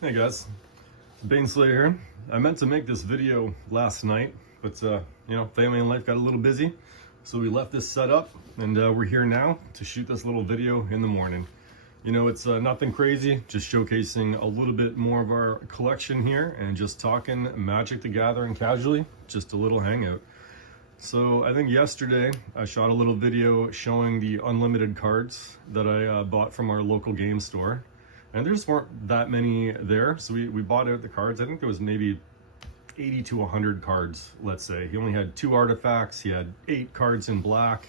Hey guys, Baneslayer here. I meant to make this video last night, but family and life got a little busy, so we left this set up, and we're here now to shoot this little video in the morning. It's nothing crazy, just showcasing a little bit more of our collection here and just talking Magic the Gathering casually, just a little hangout. So I think yesterday I shot a little video showing the unlimited cards that I bought from our local game store. And there just weren't that many there, so we bought out the cards. I think there was maybe 80 to 100 cards, let's say. He only had 2 artifacts, he had 8 cards in black.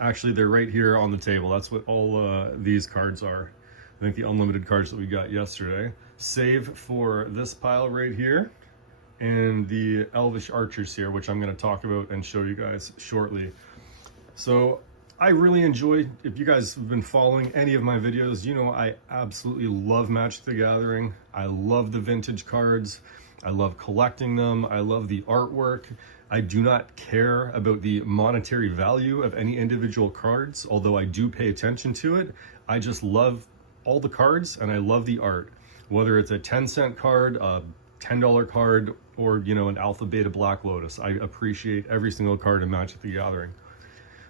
Actually, they're right here on the table. That's what all these cards are. I think the unlimited cards that we got yesterday. Save for this pile right here, and the Elvish Archers here, which I'm gonna talk about and show you guys shortly. So, I really enjoy, if you guys have been following any of my videos, you know I absolutely love Magic the Gathering. I love the vintage cards. I love collecting them. I love the artwork. I do not care about the monetary value of any individual cards, although I do pay attention to it. I just love all the cards and I love the art. Whether it's a 10-cent card, a $10 card, or an Alpha Beta Black Lotus. I appreciate every single card in Magic the Gathering.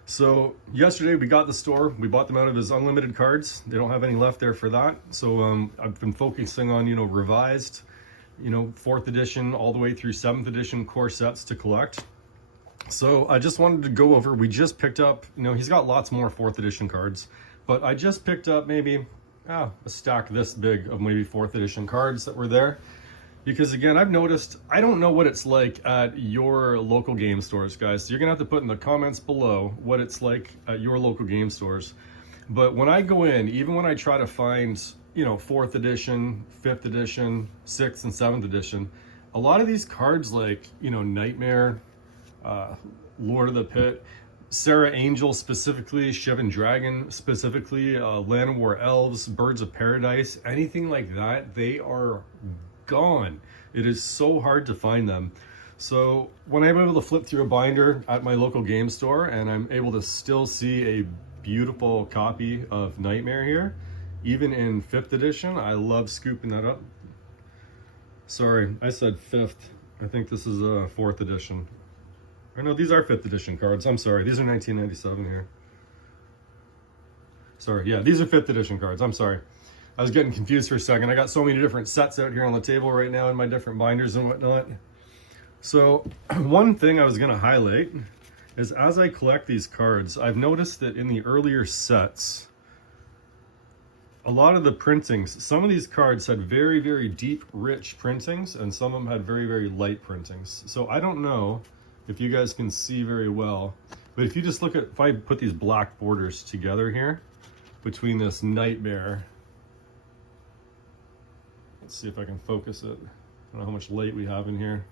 So yesterday we got the store, we bought them out of his unlimited cards. They don't have any left there for that. So I've been focusing on, revised, 4th edition all the way through 7th edition core sets to collect. So I just wanted to go over, we just picked up, he's got lots more 4th edition cards, but I just picked up maybe a stack this big of maybe 4th edition cards that were there. Because again, I've noticed, I don't know what it's like at your local game stores, guys. So you're gonna have to put in the comments below what it's like at your local game stores. But when I go in, even when I try to find, 4th edition, 5th edition, 6th and 7th edition, a lot of these cards like, Nightmare, Lord of the Pit, Sarah Angel specifically, Shivan Dragon specifically, Land of War Elves, Birds of Paradise, anything like that, they are gone. It is so hard to find them. So when I'm able to flip through a binder at my local game store and I'm able to still see a beautiful copy of Nightmare here, even in 5th edition, I love scooping that up. Sorry, I said 5th. I think this is a 4th edition. Or no, these are 5th edition cards. I'm sorry, these are 1997 here. Sorry, yeah, these are 5th edition cards. I'm sorry. I was getting confused for a second. I got so many different sets out here on the table right now in my different binders and whatnot. So one thing I was gonna highlight is as I collect these cards, I've noticed that in the earlier sets, a lot of the printings, some of these cards had very, very deep, rich printings, and some of them had very, very light printings. So I don't know if you guys can see very well, but if you just look at, if I put these black borders together here, between this Nightmare, let's see if I can focus it. I don't know how much light we have in here,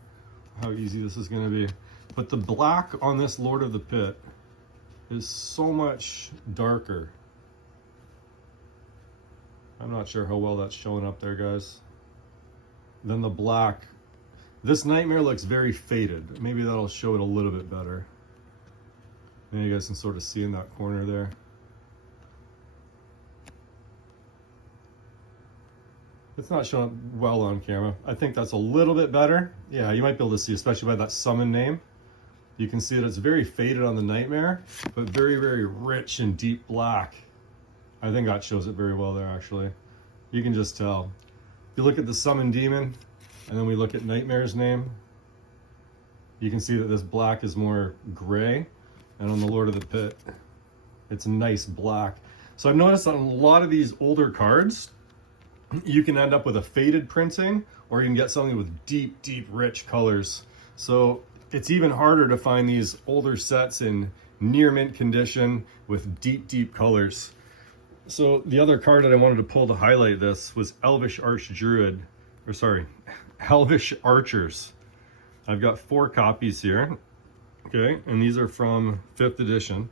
how easy this is gonna be. But the black on this Lord of the Pit is so much darker. I'm not sure how well that's showing up there, guys. Then the black. This Nightmare looks very faded. Maybe that'll show it a little bit better. Maybe you guys can sort of see in that corner there. It's not showing up well on camera. I think that's a little bit better. Yeah, you might be able to see, especially by that summon name. You can see that it's very faded on the Nightmare, but very, very rich and deep black. I think that shows it very well there, actually. You can just tell. If you look at the Summon Demon, and then we look at Nightmare's name, you can see that this black is more gray, and on the Lord of the Pit, it's a nice black. So I've noticed on a lot of these older cards, you can end up with a faded printing, or you can get something with deep, deep, rich colors. So it's even harder to find these older sets in near mint condition with deep, deep colors. So the other card that I wanted to pull to highlight this was Elvish Archers. I've got 4 copies here, okay, and these are from 5th edition.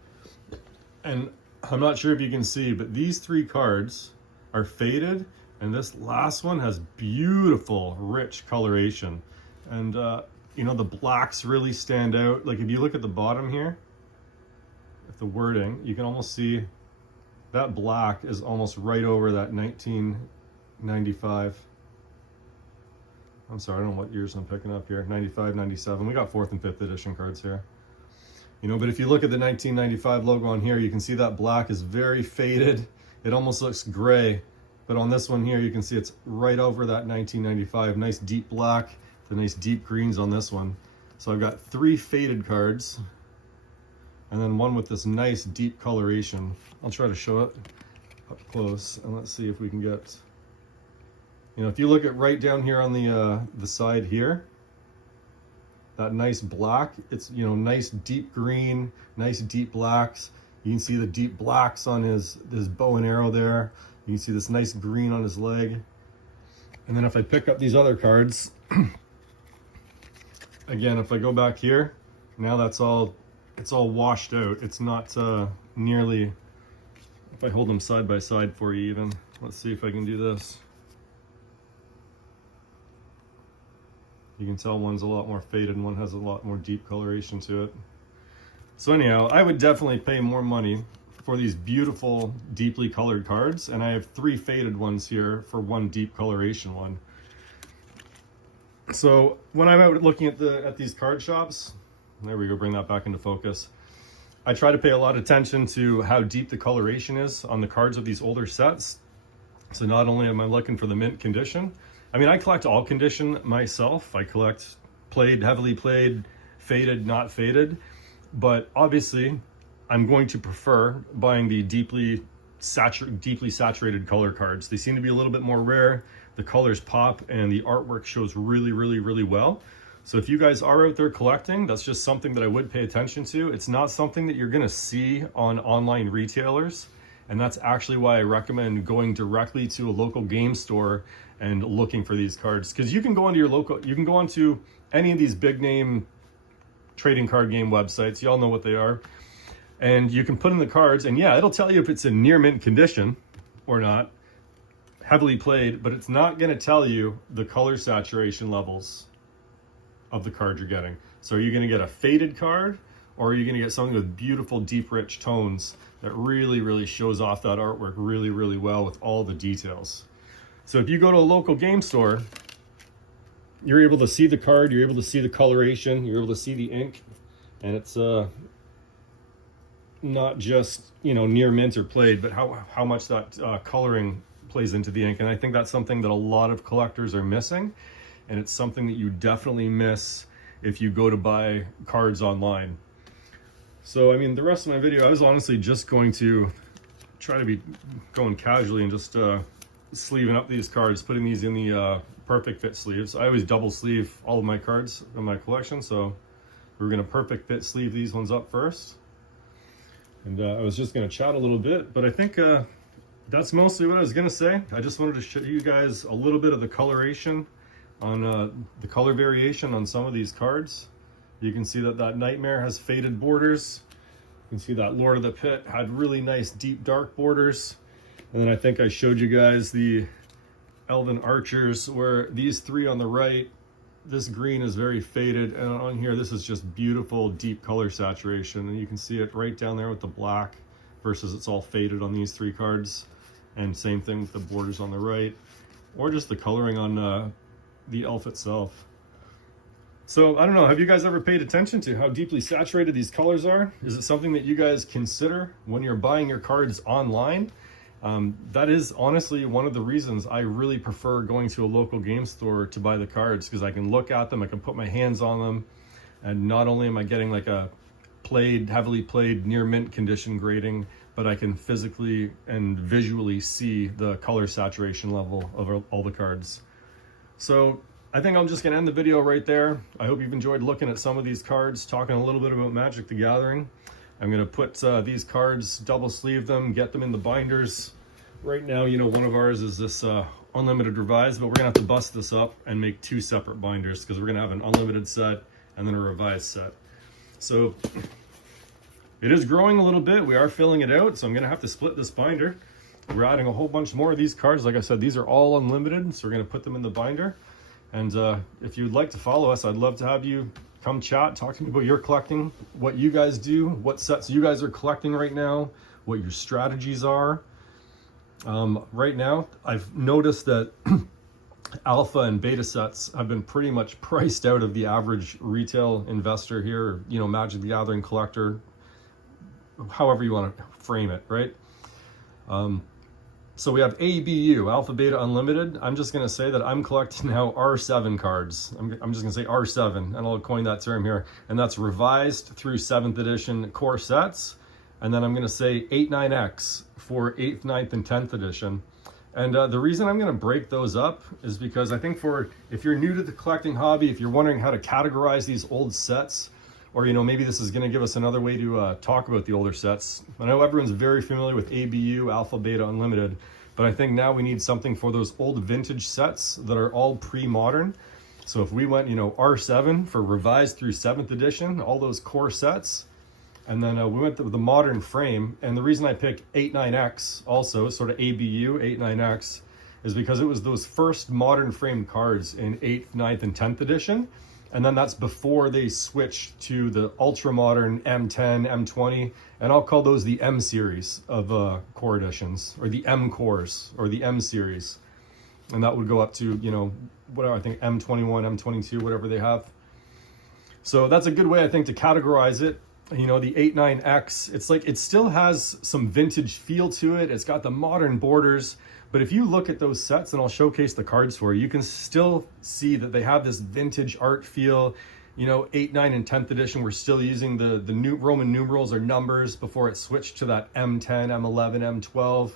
And I'm not sure if you can see, but these 3 cards are faded, and this last one has beautiful, rich coloration. And, the blacks really stand out. Like if you look at the bottom here, at the wording, you can almost see that black is almost right over that 1995. I'm sorry, I don't know what years I'm picking up here. 95, 97. We got 4th and 5th edition cards here. You know, but if you look at the 1995 logo on here, you can see that black is very faded. It almost looks gray. But on this one here, you can see it's right over that 1995. Nice deep black, the nice deep greens on this one. So I've got 3 faded cards, and then one with this nice deep coloration. I'll try to show it up close, and let's see if we can get, you know, if you look at right down here on the side here, that nice black, it's, you know, nice deep green, nice deep blacks. You can see the deep blacks on his bow and arrow there. You can see this nice green on his leg. And then if I pick up these other cards, again, if I go back here, now it's all washed out. It's not nearly, if I hold them side by side for you even, let's see if I can do this. You can tell one's a lot more faded and one has a lot more deep coloration to it. So anyhow, I would definitely pay more money for these beautiful, deeply colored cards. And I have 3 faded ones here for 1 deep coloration one. So when I'm out looking at these card shops, there we go, bring that back into focus. I try to pay a lot of attention to how deep the coloration is on the cards of these older sets. So not only am I looking for the mint condition, I mean, I collect all condition myself. I collect played, heavily played, faded, not faded. But obviously, I'm going to prefer buying the deeply saturated color cards. They seem to be a little bit more rare. The colors pop and the artwork shows really, really, really well. So if you guys are out there collecting, that's just something that I would pay attention to. It's not something that you're gonna see on online retailers. And that's actually why I recommend going directly to a local game store and looking for these cards. Because you can go onto any of these big name trading card game websites. Y'all know what they are. And you can put in the cards, and yeah, it'll tell you if it's in near mint condition or not, heavily played, but it's not gonna tell you the color saturation levels of the card you're getting. So are you gonna get a faded card, or are you gonna get something with beautiful, deep, rich tones that really, really shows off that artwork really, really well with all the details? So if you go to a local game store, you're able to see the card, you're able to see the coloration, you're able to see the ink, and it's not just, you know, near mint or played, but how much that coloring plays into the ink. And I think that's something that a lot of collectors are missing, and it's something that you definitely miss if you go to buy cards online. So I mean, the rest of my video, I was honestly just going to try to be going casually and just sleeving up these cards, putting these in the perfect fit sleeves. I always double sleeve all of my cards in my collection, so we're gonna perfect fit sleeve these ones up first. And I was just gonna chat a little bit, but I think that's mostly what I was gonna say. I just wanted to show you guys a little bit of the coloration on the color variation on some of these cards. You can see that Nightmare has faded borders. You can see that Lord of the Pit had really nice deep dark borders. And then I think I showed you guys the Elvish Archers, where these 3 on the right, this green is very faded, and on here this is just beautiful deep color saturation, and you can see it right down there with the black versus it's all faded on these 3 cards. And same thing with the borders on the right, or just the coloring on the elf itself. So I don't know, have you guys ever paid attention to how deeply saturated these colors are? Is it something that you guys consider when you're buying your cards online? That is honestly one of the reasons I really prefer going to a local game store to buy the cards, because I can look at them, I can put my hands on them, and not only am I getting like a heavily played near mint condition grading, but I can physically and visually see the color saturation level of all the cards. So I think I'm just gonna end the video right there. I hope you've enjoyed looking at some of these cards, talking a little bit about Magic the Gathering. I'm gonna put these cards, double sleeve them, get them in the binders. Right now, you know, one of ours is this unlimited revised, but we're gonna have to bust this up and make 2 separate binders, because we're gonna have an unlimited set and then a revised set. So it is growing a little bit. We are filling it out, so I'm gonna have to split this binder. We're adding a whole bunch more of these cards. Like I said, these are all unlimited, so we're gonna put them in the binder. And if you'd like to follow us, I'd love to have you come chat, talk to me about your collecting, what you guys do, what sets you guys are collecting right now, what your strategies are. Right now, I've noticed that alpha and beta sets have been pretty much priced out of the average retail investor here, you know, Magic the Gathering collector, however you want to frame it, right? So we have ABU, Alpha Beta Unlimited. I'm just going to say that I'm collecting now R7 cards. I'm just going to say R7, and I'll coin that term here. And that's revised through 7th edition core sets. And then I'm going to say 8-9X for 8th, 9th, and 10th edition. And the reason I'm going to break those up is because I think if you're new to the collecting hobby, if you're wondering how to categorize these old sets, or, you know, maybe this is going to give us another way to talk about the older sets. I know everyone's very familiar with ABU, Alpha, Beta, Unlimited, but I think now we need something for those old vintage sets that are all pre-modern. So if we went, you know, R7 for revised through 7th edition, all those core sets, and then we went with the modern frame. And the reason I picked 8-9X also, sort of ABU, 8-9X, is because it was those first modern framed cards in 8th, 9th, and 10th edition. And then that's before they switched to the ultra modern M10, M20, and I'll call those the M series of core editions, or the M cores, or the M series. And that would go up to, you know, whatever, I think M21, M22, whatever they have. So that's a good way, I think, to categorize it. You know, the 8-9X, it's like, it still has some vintage feel to it. It's got the modern borders. But if you look at those sets, and I'll showcase the cards for you, you can still see that they have this vintage art feel. You know, 8, 9, and 10th edition, we're still using the new Roman numerals or numbers before it switched to that M10, M11, M12.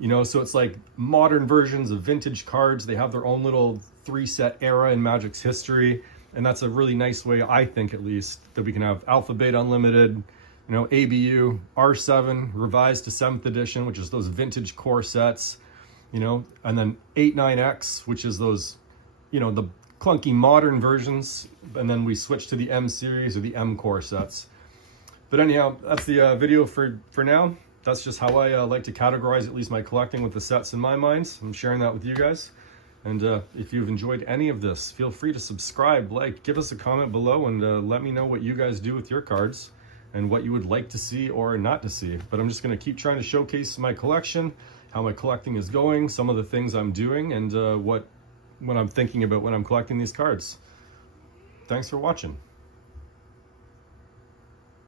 You know, so it's like modern versions of vintage cards. They have their own little 3-set era in Magic's history. And that's a really nice way, I think at least, that we can have Alpha, Beta Unlimited, you know, ABU, R7, revised to 7th edition, which is those vintage core sets, you know, and then 8-9X, which is those, you know, the clunky modern versions, and then we switch to the M series or the M core sets. But anyhow, that's the video for now. That's just how I like to categorize at least my collecting with the sets in my mind. I'm sharing that with you guys. And if you've enjoyed any of this, feel free to subscribe, like, give us a comment below, and let me know what you guys do with your cards and what you would like to see or not to see. But I'm just going to keep trying to showcase my collection, how my collecting is going, some of the things I'm doing, and what I'm thinking about when I'm collecting these cards. Thanks for watching.